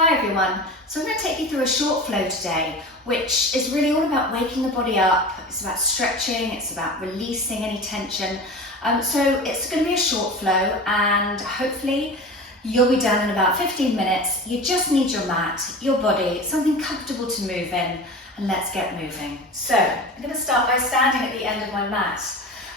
Hi everyone, so I'm going to take you through a short flow today, which is really all about waking the body up. It's about stretching, it's about releasing any tension. So it's going to be a short flow and hopefully you'll be done in about 15 minutes. You just need your mat, your body, something comfortable to move in, and let's get moving. So I'm going to start by standing at the end of my mat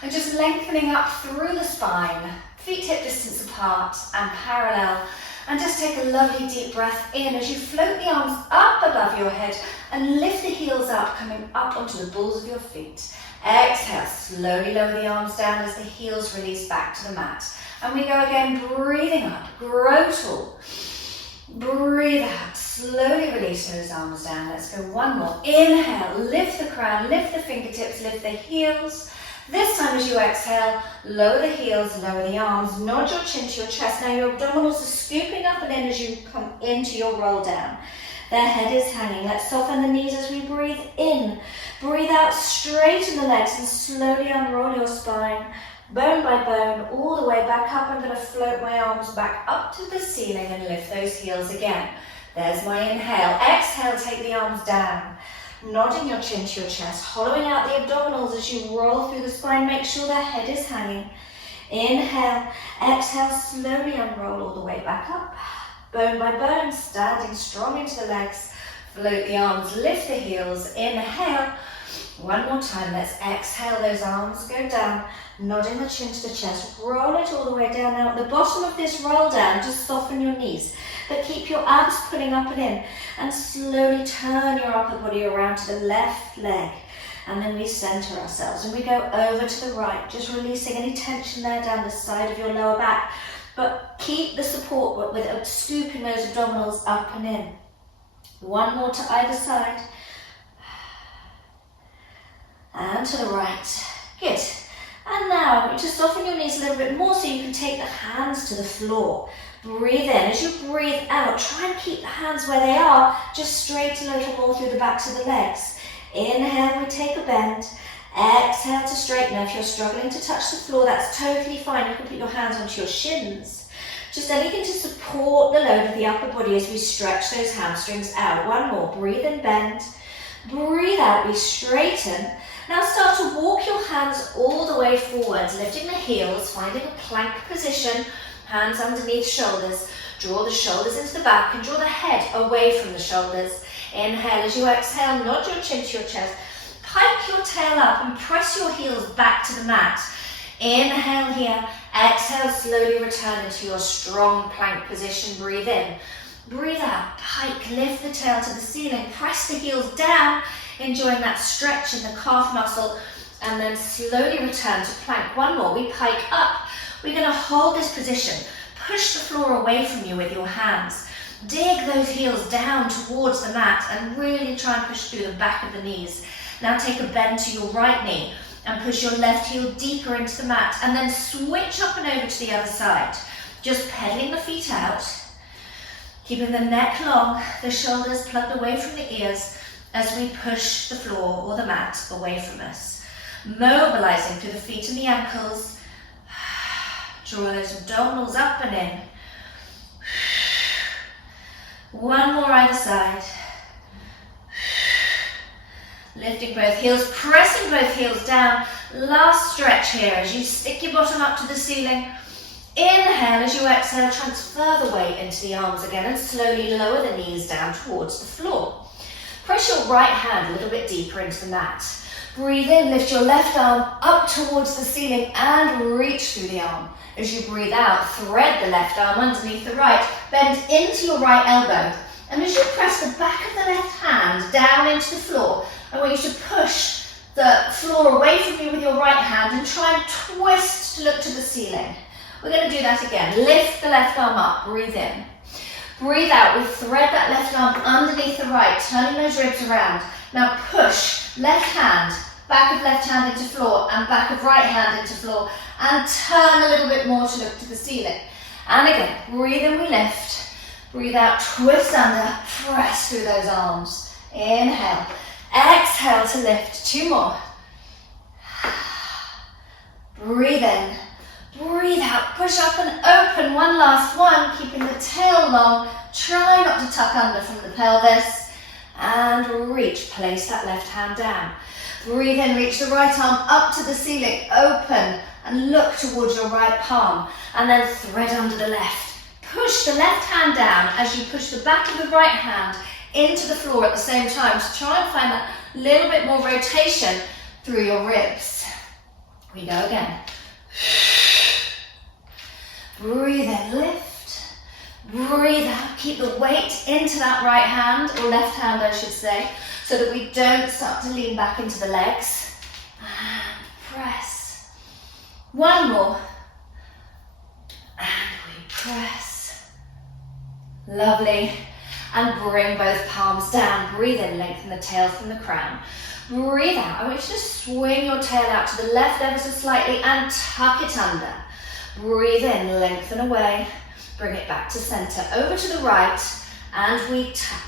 and just lengthening up through the spine, feet hip distance apart and parallel. And just take a lovely deep breath in as you float the arms up above your head and lift the heels up, coming up onto the balls of your feet. Exhale, slowly lower the arms down as the heels release back to the mat. And we go again, breathing up, grow tall. Breathe out, slowly release those arms down. Let's go one more. Inhale, lift the crown, lift the fingertips, lift the heels. This time as you exhale, lower the heels, lower the arms, nod your chin to your chest. Now your abdominals are scooping up and in as you come into your roll down. Their head is hanging. Let's soften the knees as we breathe in. Breathe out, straighten the legs and slowly unroll your spine, bone by bone, all the way back up. I'm going to float my arms back up to the ceiling and lift those heels again. There's my inhale. Exhale, take the arms down. Nodding your chin to your chest, hollowing out the abdominals as you roll through the spine. Make sure their head is hanging. Inhale, exhale, slowly unroll all the way back up. Bone by bone, standing strong into the legs. Float the arms, lift the heels. Inhale. One more time, let's exhale, those arms go down. Nodding the chin to the chest, roll it all the way down. Now at the bottom of this roll down, just soften your knees, but keep your abs pulling up and in, and slowly turn your upper body around to the left leg, and then we center ourselves and we go over to the right, just releasing any tension there down the side of your lower back, but keep the support with scooping those abdominals up and in. One more to either side, and to the right. Good. And now just soften your knees a little bit more so you can take the hands to the floor. Breathe in. As you breathe out, try and keep the hands where they are, just straighten a little more through the backs of the legs. Inhale, we take a bend. Exhale to straighten. If you're struggling to touch the floor, that's totally fine. You can put your hands onto your shins. Just anything to support the load of the upper body as we stretch those hamstrings out. One more. Breathe in, bend. Breathe out, we straighten. Now start to walk your hands all the way forwards, lifting the heels, finding a plank position, hands underneath shoulders. Draw the shoulders into the back and draw the head away from the shoulders. Inhale, as you exhale, nod your chin to your chest. Pike your tail up and press your heels back to the mat. Inhale here, exhale, slowly return into your strong plank position. Breathe in. Breathe out, pike, lift the tail to the ceiling, press the heels down, enjoying that stretch in the calf muscle, and then slowly return to plank. One more, we pike up. We're going to hold this position. Push the floor away from you with your hands. Dig those heels down towards the mat and really try and push through the back of the knees. Now take a bend to your right knee and push your left heel deeper into the mat, and then switch up and over to the other side. Just pedaling the feet out. Keeping the neck long, the shoulders plugged away from the ears as we push the floor or the mat away from us. Mobilizing through the feet and the ankles. Draw those abdominals up and in. One more either side. Lifting both heels, pressing both heels down. Last stretch here as you stick your bottom up to the ceiling. Inhale, as you exhale, transfer the weight into the arms again and slowly lower the knees down towards the floor. Press your right hand a little bit deeper into the mat. Breathe in, lift your left arm up towards the ceiling and reach through the arm. As you breathe out, thread the left arm underneath the right, bend into your right elbow. And as you press the back of the left hand down into the floor, I want you to push the floor away from you with your right hand and try and twist to look to the ceiling. We're going to do that again. Lift the left arm up, breathe in. Breathe out, we thread that left arm underneath the right, turning those ribs around. Now push, left hand, back of left hand into floor and back of right hand into floor, and turn a little bit more to look to the ceiling. And again, breathe in, we lift. Breathe out, twist under, press through those arms. Inhale, exhale to lift. Two more. Breathe in. Breathe out, push up and open. One last one, keeping the tail long. Try not to tuck under from the pelvis. And reach, place that left hand down. Breathe in, reach the right arm up to the ceiling, open and look towards your right palm. And then thread under the left. Push the left hand down as you push the back of the right hand into the floor at the same time. So try and find that little bit more rotation through your ribs. We go again. Breathe in, lift. Breathe out, keep the weight into that right hand, or left hand I should say, so that we don't start to lean back into the legs. And press. One more. And we press. Lovely. And bring both palms down. Breathe in, lengthen the tail from the crown. Breathe out. I want you to swing your tail out to the left ever so slightly and tuck it under. Breathe in, lengthen away. Bring it back to center. Over to the right, and we tuck.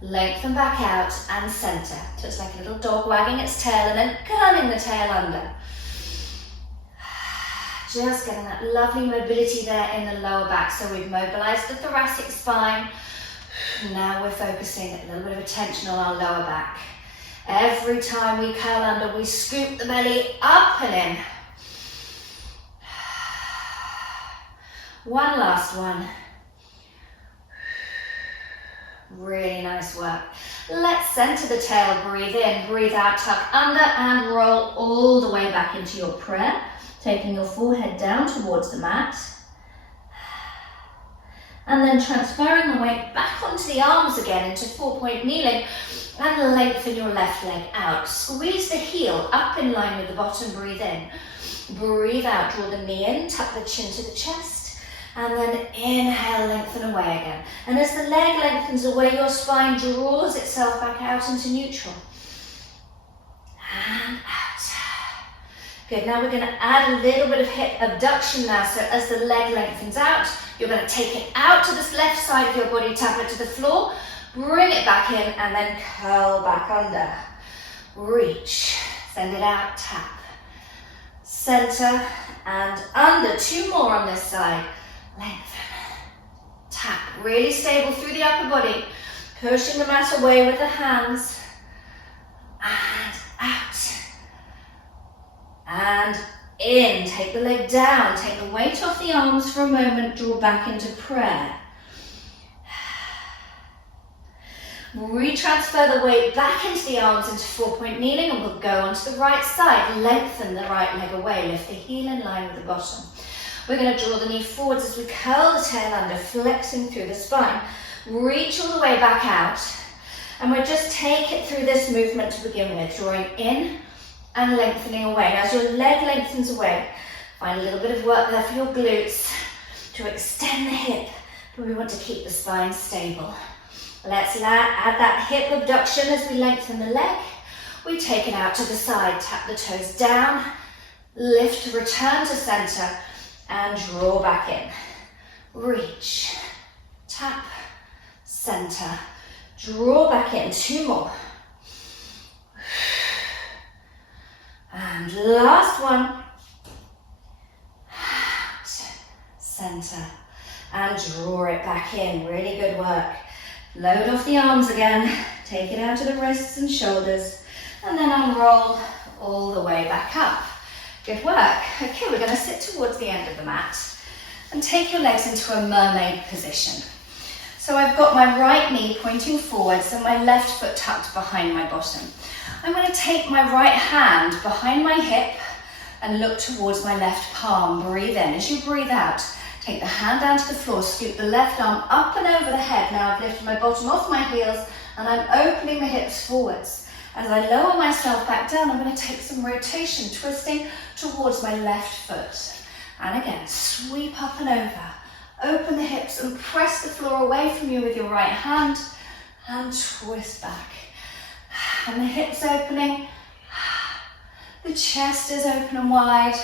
Lengthen back out and center. So it's like a little dog wagging its tail and then curling the tail under. Just getting that lovely mobility there in the lower back. So we've mobilized the thoracic spine. Now we're focusing a little bit of attention on our lower back. Every time we curl under, we scoop the belly up and in. One last one. Really nice work. Let's center the tail, breathe in, breathe out, tuck under and roll all the way back into your prayer, taking your forehead down towards the mat. And then transferring the weight back onto the arms again into 4-point kneeling and lengthen your left leg out. Squeeze the heel up in line with the bottom, breathe in. Breathe out, draw the knee in, tuck the chin to the chest. And then inhale, lengthen away again. And as the leg lengthens away, your spine draws itself back out into neutral. And out. Good, now we're going to add a little bit of hip abduction now. So as the leg lengthens out, you're going to take it out to this left side of your body, tap it to the floor, bring it back in, and then curl back under. Reach, send it out, tap. Center and under. 2 more on this side. Lengthen, tap, really stable through the upper body, pushing the mat away with the hands, and out, and in, take the leg down, take the weight off the arms for a moment, draw back into prayer. Retransfer the weight back into the arms into 4-point kneeling, and we'll go onto the right side, lengthen the right leg away, lift the heel in line with the bottom. We're going to draw the knee forwards as we curl the tail under, flexing through the spine. Reach all the way back out. And we'll just take it through this movement to begin with, drawing in and lengthening away. As your leg lengthens away, find a little bit of work there for your glutes to extend the hip, but we want to keep the spine stable. Let's add that hip abduction as we lengthen the leg. We take it out to the side, tap the toes down, lift, return to center, and draw back in. Reach, tap, center, draw back in. 2 more. And last one. Out, center, and draw it back in. Really good work. Load off the arms again. Take it out to the wrists and shoulders, and then unroll all the way back up. Good work. Okay, we're going to sit towards the end of the mat and take your legs into a mermaid position. So I've got my right knee pointing forwards and my left foot tucked behind my bottom. I'm going to take my right hand behind my hip and look towards my left palm. Breathe in. As you breathe out, take the hand down to the floor, scoop the left arm up and over the head. Now I've lifted my bottom off my heels and I'm opening the hips forwards. As I lower myself back down, I'm going to take some rotation, twisting towards my left foot. And again, sweep up and over. Open the hips and press the floor away from you with your right hand and twist back. And the hips opening. The chest is open and wide.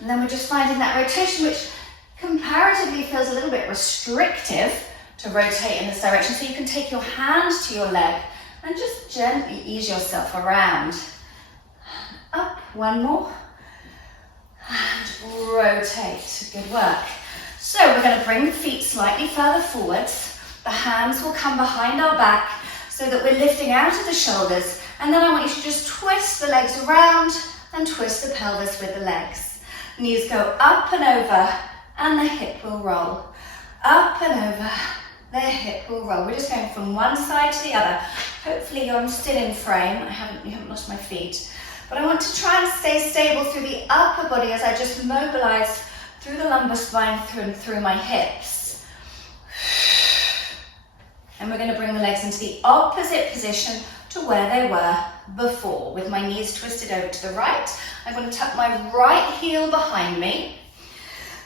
And then we're just finding that rotation, which comparatively feels a little bit restrictive to rotate in this direction. So you can take your hand to your leg and just gently ease yourself around. Up, 1 more. and rotate. Good work. So we're going to bring the feet slightly further forwards. The hands will come behind our back so that we're lifting out of the shoulders. And then I want you to just twist the legs around and twist the pelvis with the legs. Knees go up and over and the hip will roll. Up and over, the hip will roll. We're just going from one side to the other. Hopefully you're still in frame. You haven't lost my feet. But I want to try and stay stable through the upper body as I just mobilize through the lumbar spine through my hips. And we're going to bring the legs into the opposite position to where they were before, with my knees twisted over to the right. I'm going to tuck my right heel behind me,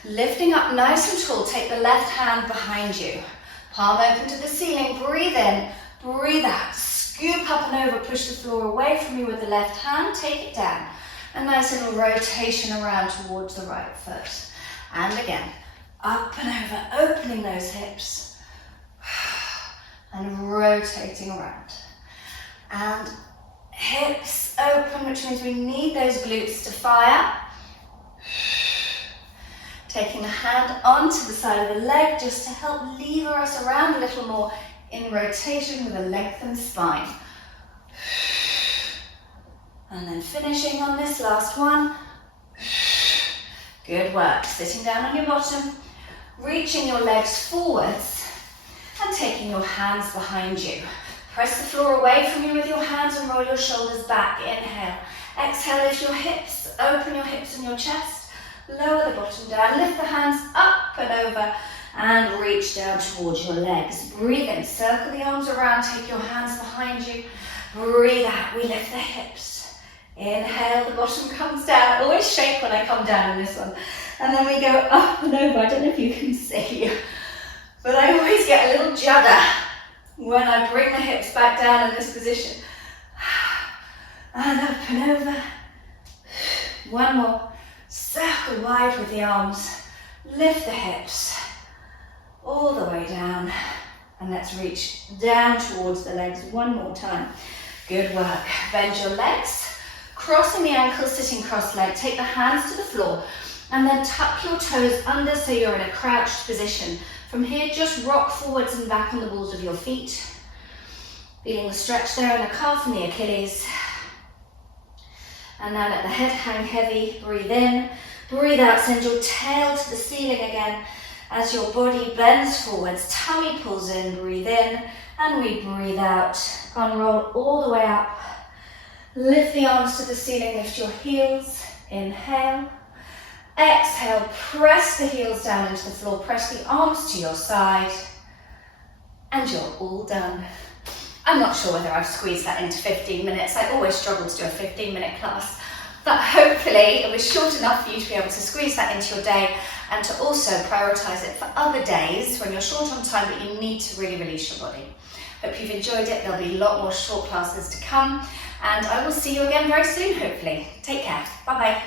lifting up nice and tall. Take the left hand behind you, palm open to the ceiling. Breathe in, breathe out. Scoop up and over, push the floor away from you with the left hand. Take it down. A nice little rotation around towards the right foot. And again, up and over, opening those hips and rotating around. And hips open, which means we need those glutes to fire. Taking the hand onto the side of the leg just to help lever us around a little more in rotation with a lengthened spine. And then finishing on this last one. Good work. Sitting down on your bottom, reaching your legs forwards and taking your hands behind you. Press the floor away from you with your hands and roll your shoulders back. Inhale. Exhale, lift your hips, open your hips and your chest. Lower the bottom down, lift the hands up and over and reach down towards your legs. Breathe in, circle the arms around, take your hands behind you. Breathe out, we lift the hips. Inhale, the bottom comes down. I always shake when I come down in this one. And then we go up and over. I don't know if you can see, but I always get a little judder when I bring the hips back down in this position. And up and over. One more. Circle wide with the arms. Lift the hips all the way down. And let's reach down towards the legs one more time. Good work. Bend your legs. Crossing the ankles, sitting cross-legged. Take the hands to the floor and then tuck your toes under so you're in a crouched position. From here, just rock forwards and back on the balls of your feet. Feeling the stretch there in the calf and the Achilles. And now let the head hang heavy. Breathe in, breathe out. Send your tail to the ceiling again as your body bends forwards. Tummy pulls in, breathe in, and we breathe out. Unroll all the way up. Lift the arms to the ceiling, lift your heels. Inhale. Exhale, press the heels down into the floor. Press the arms to your side. And you're all done. I'm not sure whether I've squeezed that into 15 minutes. I always struggle to do a 15-minute class. But hopefully it was short enough for you to be able to squeeze that into your day and to also prioritise it for other days when you're short on time but you need to really release your body. Hope you've enjoyed it. There'll be a lot more short classes to come. And I will see you again very soon, hopefully. Take care. Bye-bye.